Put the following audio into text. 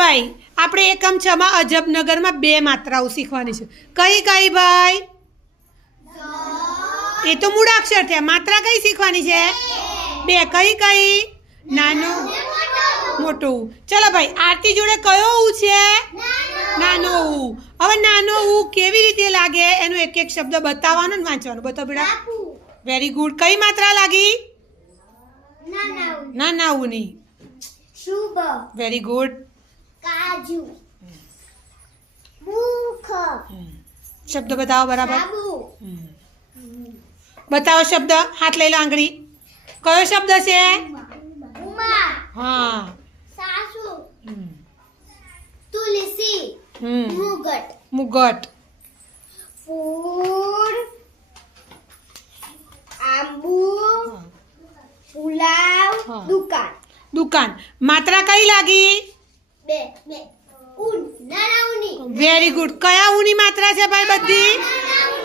ભાઈ આપણે એકમ છમાં અજબનગરમાં બે માત્રાઓ શીખવાની છે. કઈ કઈ ભાઈ? એ તો મૂળાક્ષર થયા માત્રા કઈ શીખવાની છે? બે. કઈ કઈ? નાનું. મોટું. ચલો ભાઈ આરતી જોડે કયો ઉ છે? નાનો ઉ. હવે નાનો ઉ કેવી રીતે લાગે? એનો એક એક શબ્દ બતાવવાનો ને વાંચવાનો. બતાવ બેટા. વેરી ગુડ કઈ માત્રા લાગી? ના ના ઉની. વેરી ગુડ કાજુ. ભૂખ શબ્દ બતાવો બરાબર. બતાવો શબ્દ. હાથ લઈ લો આંગળી. કયો શબ્દ છે? ઉમા. હા. સાસુ. તુલસી. મુગટ. મુગટ. ફૂલ. આંબુ. પુલાવ. દુકાન. દુકાન. માત્રા કઈ લાગી? બે બે. ઉન નાના ઉની. વેરી ગુડ કયા ઉની માત્રા છે ભાઈ બધી?